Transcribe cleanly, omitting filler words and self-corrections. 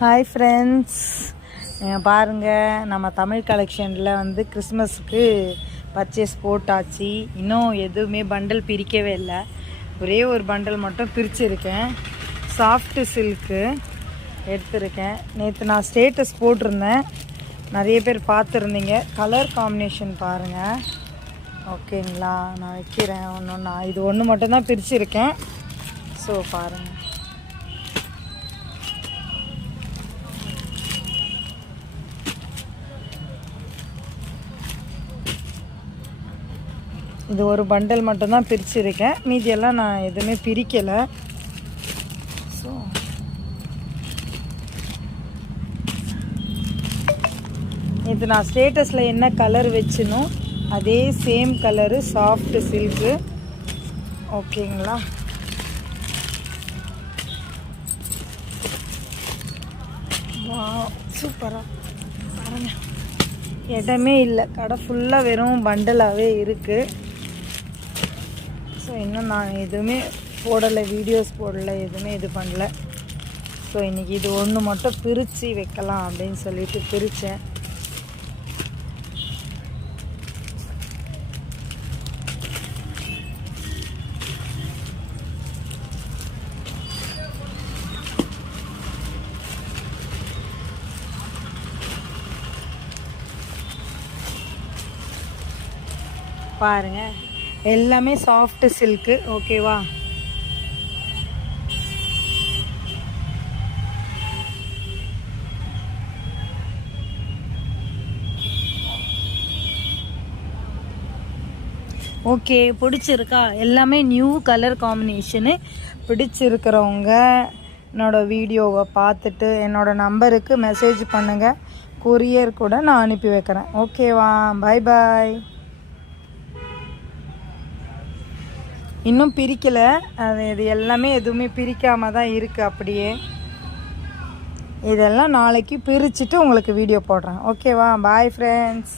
Hi friends, பாருங்கள் நம்ம தமிழ் கலெக்ஷனில் வந்து கிறிஸ்மஸுக்கு பர்ச்சேஸ் போட்டாச்சு. இன்னும் எதுவுமே பண்டல் பிரிக்கவே இல்லை. ஒரே ஒரு பண்டல் மட்டும் பிரிச்சுருக்கேன். சாஃப்ட் சில்க்கு எடுத்திருக்கேன். நேற்று நான் ஸ்டேட்டஸ் போட்டிருந்தேன், நிறைய பேர் பார்த்துருந்தீங்க. கலர் காம்பினேஷன் பாருங்கள். ஓகேங்களா, நான் வைக்கிறேன் ஒன்று. இது ஒன்று மட்டும்தான் பிரிச்சுருக்கேன். ஸோ பாருங்கள், இது ஒரு பண்டல் மட்டும்தான் பிரிச்சுருக்கேன். மீதியெல்லாம் நான் எதுவுமே பிரிக்கலை. ஸோ இது நான் ஸ்டேட்டஸில் என்ன கலர் வச்சுனோ அதே சேம் கலரு, சாஃப்ட் சில்க்கு. ஓகேங்களா, சூப்பராக பாருங்க. இடமே இல்லை, கடை ஃபுல்லாக வெறும் பண்டலாகவே இருக்குது. ஸோ இன்னும் நான் எதுவுமே போடலை, வீடியோஸ் போடலை, எதுவுமே இது பண்ணல. ஸோ இன்றைக்கி இது ஒன்று மட்டும் பிரித்து வைக்கலாம் அப்படின்னு சொல்லிட்டு பிரித்தேன். பாருங்கள், எல்லாமே சாஃப்ட் சில்க்கு. ஓகேவா, ஓகே பிடிச்சிருக்கா? எல்லாமே நியூ கலர் காம்பினேஷனு. பிடிச்சிருக்கிறவங்க என்னோடய வீடியோவை பார்த்துட்டு என்னோடய நம்பருக்கு மெசேஜ் பண்ணுங்கள். கொரியர் கூட நான் அனுப்பி வைக்கிறேன். ஓகேவா, பாய் பாய். இன்னும் பிரிக்கலை, இது எல்லாமே எதுவுமே பிரிக்காமல் தான் இருக்குது அப்படியே. இதெல்லாம் நாளைக்கு பிரிச்சுட்டு உங்களுக்கு வீடியோ போடுறேன். ஓகேவா, பாய் ஃப்ரெண்ட்ஸ்.